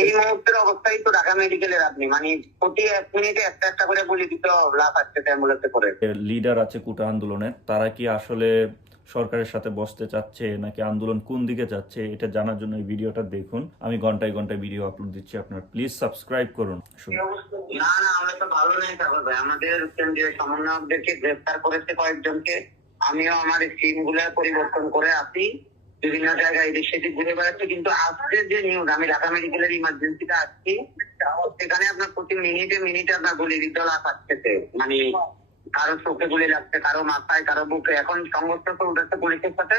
এই মুহূর্তের অবস্থায় তো ঢাকা মেডিকেলের আপনি মানে প্রতি 1 মিনিটে একটা একটা করে বলি দিতে লাভ আসছে অ্যাম্বুলেন্সে করে। লিডার আছে কোটা আন্দোলনের, তারা কি আসলে সরকারের সাথে বসতে চাচ্ছে নাকি আন্দোলন কোন দিকে যাচ্ছে এটা জানার জন্য এই ভিডিওটা দেখুন। আমি ঘন্টায় ঘন্টায় ভিডিও আপলোড দিচ্ছি, আপনারা প্লিজ সাবস্ক্রাইব করুন। না না, আমরা তো ভালো নেই ঠাকুর ভাই, আমাদের কেন্দ্রীয় সমন্বয়কদেরকে গ্রেফতার করেছে কয়েকজনকে। আমিও আমার সিম গুলা পরিবর্তন করে আসি, বিভিন্ন জায়গায় এদিক সেদিক ঘুরে বেড়াচ্ছি, কিন্তু আজকের যে নিউজ, আমি ঢাকা মেডিকেলের ইমার্জেন্সিতে আসছি, সেখানে আপনার প্রতি মিনিটে মিনিটে আপনার গুলি বিদ্যা আসতেছে, মানে কারো চোখে গুলি লাগছে, কারো মাথায়, কারো বুকে। এখন সংঘর্ষ চলতেছে পুলিশের সাথে,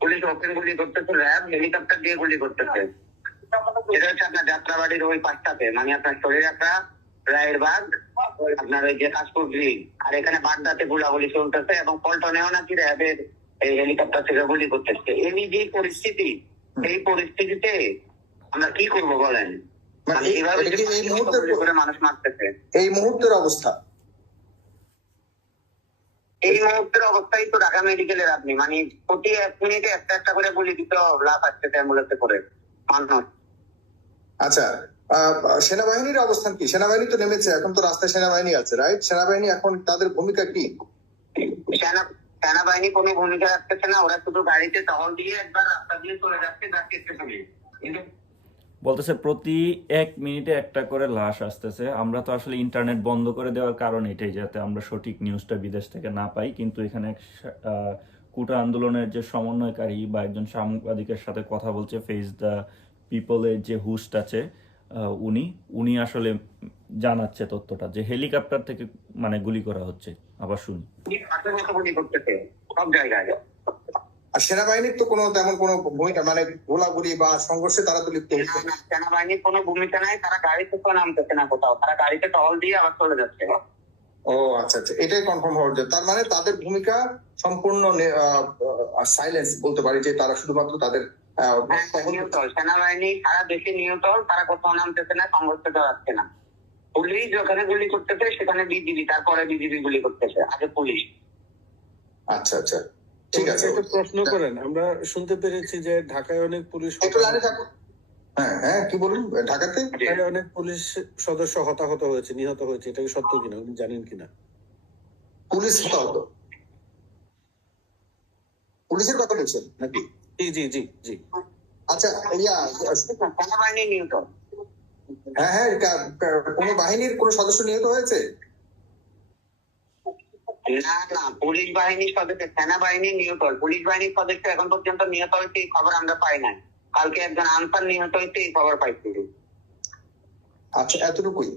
পুলিশ ওপেন গুলি করতেছে, র্যাব হেলিকপ্টার দিয়ে গুলি করতেছে। এটা হচ্ছে আপনার যাত্রাবাড়ির ওই পাশটাতে, মানে আপনার শরীর একটা রায়ের বাগ, আপনার ওই যে কাশপুর গ্রিল, আর এখানে বাড্ডাতে গোলাগুলি চলতেছে, এবং পল্টনেও নাকি র্যাবের এই হেলিকপ্টার থেকে গুলি করতেছে। এই যে পরিস্থিতি, এই পরিস্থিতিতে আমরা কি করবো বলেন? মানুষ মারতেছে, এই মুহূর্তের অবস্থা, এই মুহূর্তের অবস্থায় তো ঢাকা মেডিকেলের আপনি মানে প্রতি 1 মিনিটে একটা একটা করে বলি দিতে লাভ আসছে অ্যাম্বুলেন্সে করে মানুষ। আচ্ছা, সেনাবাহিনীর অবস্থান কি? সেনাবাহিনী তো নেমেছে, এখন তো রাস্তায় সেনাবাহিনী আছে, রাইট? সেনাবাহিনী এখন তাদের ভূমিকা কি? সেনাবাহিনী কোনো ভূমিকা রাখতেছে না, ওরা শুধু গাড়িতে টহল দিয়ে একবার রাস্তা দিয়ে চলে যাচ্ছে, কিন্তু বলতেছে প্রতি 1 মিনিটে একটা করে লাশ আসতেছে। আমরা তো আসলে ইন্টারনেট বন্ধ করে দেওয়ার কারণ এটাই, যাতে আমরা সঠিক নিউজটা বিদেশ থেকে না পাই। কিন্তু এখানে কোটা আন্দোলনের যে সমন্বয়কারী বা একজন সাংবাদিকের সাথে কথা বলছে, ফেস দ্য পিপলের যে হোস্ট আছে, উনি আসলে জানাচ্ছে তথ্যটা যে হেলিকপ্টার থেকে মানে গুলি করা হচ্ছে। আবার শুনি, সব জায়গায়। আর সেনাবাহিনীর তো কোনো তেমন কোনো ভূমিকা, মানে গোলাগুলি বা সংঘর্ষে তারা তো লিপ্ত হচ্ছে না। সেনাবাহিনীর কোনো ভূমিকা নাই, তারা গাড়িতে তো নামতেছে না কোথাও, তারা গাড়িতে টহল দিয়ে আবার চলে যাচ্ছে। ও আচ্ছা আচ্ছা, এটাই কনফার্ম হওয়ার জন্য, তার মানে তাদের ভূমিকা সম্পূর্ণ সাইলেন্স বলতে পারি, যে তারা শুধুমাত্র তাদের সেনাবাহিনী সারা দেশে নিহত, তারা কোথাও নামতেছে না, সংঘর্ষ চালাচ্ছে না। পুলিশ যেখানে গুলি করতেছে সেখানে বিজিবি, তারপরে বিজিবি গুলি করতেছে, আগে পুলিশ। আচ্ছা আচ্ছা, ঠিক আছে। একটা প্রশ্ন করেন, আমরা শুনতে পেরেছি যে ঢাকায় অনেক পুলিশ, হ্যাঁ হ্যাঁ, কি বলুন? ঢাকাতে অনেক পুলিশ সদস্য হতাহত হয়েছে, নিহত হয়েছে, এটা কি সত্য কিনা, উনি জানেন কিনা? পুলিশ হতাহত, পুলিশের কথা বলছেন নাকি? জি জি জি জি। আচ্ছা, সেনাবাহিনী নিহত? হ্যাঁ হ্যাঁ, কোন বাহিনীর কোন সদস্য নিহত হয়েছে? না না, পুলিশ বাহিনীর সদস্য, সেনাবাহিনী নিহত। পুলিশ বাহিনীর সদস্য এখন পর্যন্ত নিহত হয়েছে এই খবর আমরা পাই নাই। কালকে একজন আনসার নিহত হয়েছে এই খবর পাইছি। আচ্ছা, এতটুকুই।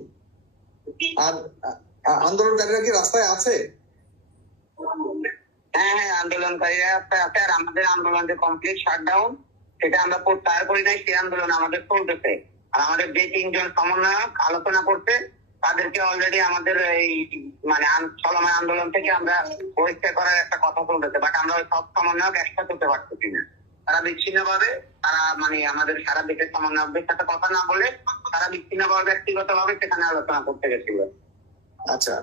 আর আন্দোলনকারীরা কি রাস্তায় আছে? হ্যাঁ হ্যাঁ, আন্দোলনকারীরা রাস্তায় আছে, আর আমাদের আন্দোলন যে কমপ্লিট শাটডাউন, সেটা আমরা প্রত্যাহার করি নাই, সেই আন্দোলন আমাদের চলতেছে। আর আমাদের যে 3 জন সমন্বয়ক আলোচনা করছে, তাদেরকে অলরেডি আমাদের এই মানে চলমান আন্দোলন থেকে আমরা পরীক্ষা করার একটা কথা চলতেছে, বাট আমরা ওই সব সমন্বয়ক একসাথে হতে পারতেছি না। তারা বিচ্ছিন্ন ভাবে, তারা মানে আমাদের সারা দেশের সমন্বয়কদের সাথে কথা না বলে তারা বিচ্ছিন্ন ভাবে ব্যক্তিগত ভাবে সেখানে আলোচনা করতে গেছিল। আচ্ছা,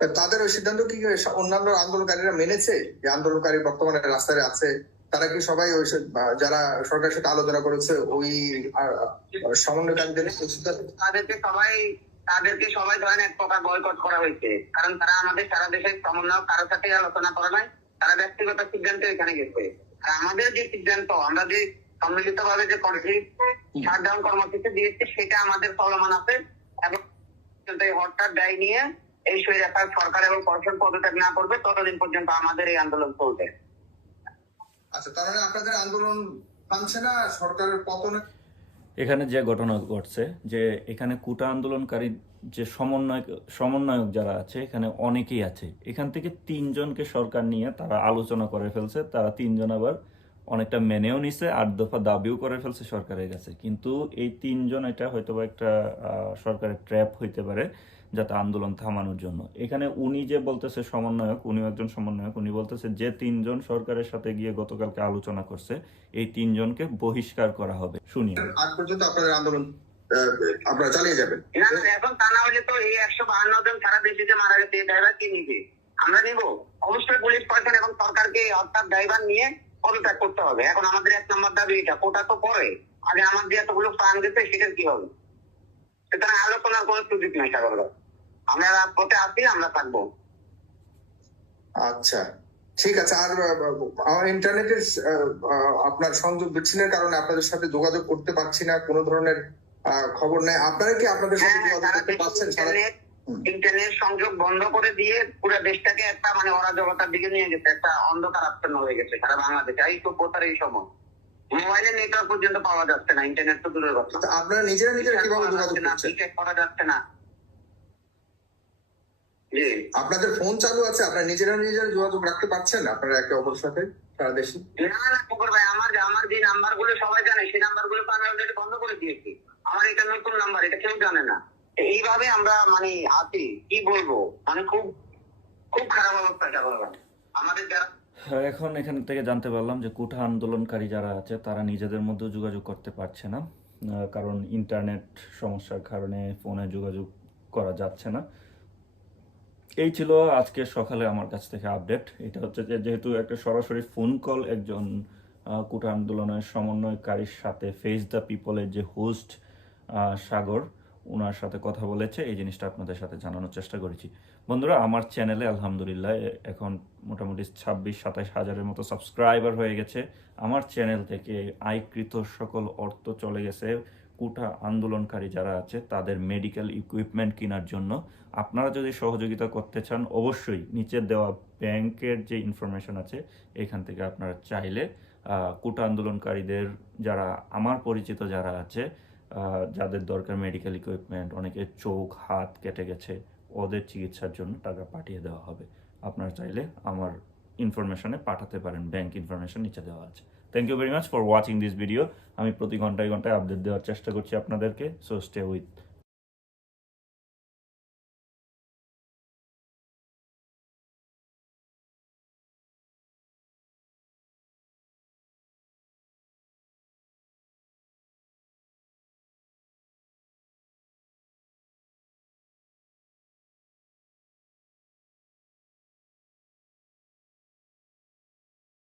তাদের ওই সিদ্ধান্ত কি অন্যান্য আন্দোলনকারীরা মেনেছে? যে আন্দোলনকারী বর্তমানে রাস্তায় আছে, তারা কি সবাই ওই যারা সরকারের সাথে আলোচনা করেছে ওই সমন্বয়কারীদের তাদেরকে সবাই ধরেন এক প্রকার বয়কট করা হয়েছে, কারণ তারা আমাদের সারা দেশের সমন্বয় কারোর সাথে আলোচনা করে নাই, তারা ব্যক্তিগত সিদ্ধান্তে এখানে গেছে। আর আমাদের যে সিদ্ধান্ত, আমরা যে সম্মিলিত ভাবে যে কমপ্লিট শাটডাউন কর্মসূচি দিয়েছি, সেটা আমাদের চলমান আছে, এবং এই হরতাল দায় নিয়ে এই সরকার এবং প্রশাসন পদত্যাগ না করবে ততদিন পর্যন্ত আমাদের এই আন্দোলন চলবে। আচ্ছা, তার মানে আপনাদের আন্দোলন থামছে না, সরকারের পতন? এখানে যে ঘটনা ঘটছে, যে এখানে কোটা আন্দোলনকারী যে সমন্বয়ক যারা আছে, এখানে অনেকেই আছে। এখান থেকে 3 জনকে সরকার নিয়ে তারা আলোচনা করে ফেলছে, তারা 3 জন আবার অনেকটা মেনেও নিছে, 8 দফা দাবিও করে ফেলছে সরকারের কাছে। কিন্তু এই 3 জন এটা হয়তো একটা সরকারের ট্র্যাপ হইতে পারে, যাতে আন্দোলন থামানোর জন্য। এখানে উনি যে বলতেছে সমন্বয়ক, উনিও একজন সমন্বয়ক, উনি বলতেছে যে 3 জন সরকারের সাথে গিয়ে গতকালকে আলোচনা করছে, এই 3 জনকে বহিষ্কার করা হবে। শুনি, আজ পর্যন্ত আপনাদের আন্দোলন আপনারা চালিয়ে যাবেন? না না, এখন তা না হলে তো এই 152 জন সারা দেশে যে মারা গেছে, এই ড্রাইভার কি নিবে? আমরা নিব? অবশ্যই পুলিশ প্রশাসন এবং সরকারকে অর্থাৎ ড্রাইভার নিয়ে পদত্যাগ করতে হবে। এখন আমাদের 1 নম্বর দাবি এটা, কোটা তো পরে, আগে আমার যে এতগুলো প্রাণ গেছে সেটার কি হবে? সুতরাং আলোচনার কোনো সুযোগ নেই সাগর ভাই। আমরা রাজপথে আছি, আমরা থাকবো। আচ্ছা, ঠিক আছে। আর আমার ইন্টারনেটের আপনার সংযোগ বিচ্ছিন্নের কারণে আপনাদের সাথে যোগাযোগ করতে পারছি না, কোনো ধরনের খবর নেই। আপনারা কি আপনাদের সাথে হ্যাঁ, যোগাযোগ করতে পারছেন? ইন্টারনেট সংযোগ বন্ধ করে দিয়ে পুরো দেশটাকে একটা মানে অরাজকতার দিকে নিয়ে গেছে, একটা অন্ধকার আচ্ছন্ন হয়ে গেছে সারা বাংলাদেশে। এই সভ্যতার এই সময় মোবাইলে নেটওয়ার্ক পর্যন্ত পাওয়া যাচ্ছে না, ইন্টারনেট তো দূরের কথা। তো আপনারা নিজেরা নিজেরা কিভাবে যোগাযোগ না, করছেন? রিচার্জ করা যাচ্ছে না। জি, আপনাদের ফোন চালু আছে, আপনারা নিজেরা নিজেরা যোগাযোগ রাখতে পারছেন আপনারা একে অপরের সাথে সারা দেশে? না না ফকর ভাই, আমার যে নাম্বার গুলো সবাই জানে, সেই নাম্বার গুলো তো আমি অলরেডি বন্ধ করে দিয়েছি। আমার এটা নতুন নাম্বার, এটা কেউ জানে না। এইভাবে আমরা মানে আছি, কি বলবো, মানে খুব খুব খারাপ অবস্থা সাগর ভাই। আমাদের যারা এখন এখান থেকে জানতে পারলাম যে কোঠা আন্দোলনকারী যারা আছে তারা নিজেদের মধ্যে যোগাযোগ করতে পারছে না, কারণ ইন্টারনেট সমস্যার কারণে ফোনে যোগাযোগ করা যাচ্ছে না। এই ছিল আজকে সকালে আমার কাছ থেকে আপডেট। এটা হচ্ছে যে যেহেতু একটা সরাসরি ফোন কল একজন কোঠা আন্দোলনের সমন্বয়কারীর সাথে ফেস দ্য পিপলের যে হোস্ট সাগর, ওনার সাথে কথা বলেছে, এই জিনিসটা আপনাদের সাথে জানানোর চেষ্টা করেছি। বন্ধুরা, আমার চ্যানেলে আলহামদুলিল্লাহ এখন মোটামুটি 26-27 হাজারের মতো সাবস্ক্রাইবার হয়ে গেছে। আমার চ্যানেল থেকে আয়কৃত সকল অর্থ চলে গেছে কোঠা আন্দোলনকারী যারা আছে তাদের মেডিকেল ইকুইপমেন্ট কেনার জন্য। আপনারা যদি সহযোগিতা করতে চান, অবশ্যই নিচের দেওয়া ব্যাংকের যে ইনফরমেশন আছে এখান থেকে আপনারা চাইলে কোঠা আন্দোলনকারীদের যারা আমার পরিচিত যারা আছে, যাদের দরকার মেডিকেল ইকুইপমেন্ট, অনেকের চোখ হাত কেটে গেছে, ওদের চিকিৎসার জন্য টাকা পাঠিয়ে দেওয়া হবে। আপনারা চাইলে আমার ইনফরমেশনে পাঠাতে পারেন, ব্যাংক ইনফরমেশন নিচে দেওয়া আছে। Thank you very much for watching this video. আমি প্রতি ঘন্টায় আপডেট দেওয়ার চেষ্টা করছি আপনাদেরকে, সো স্টে উইথ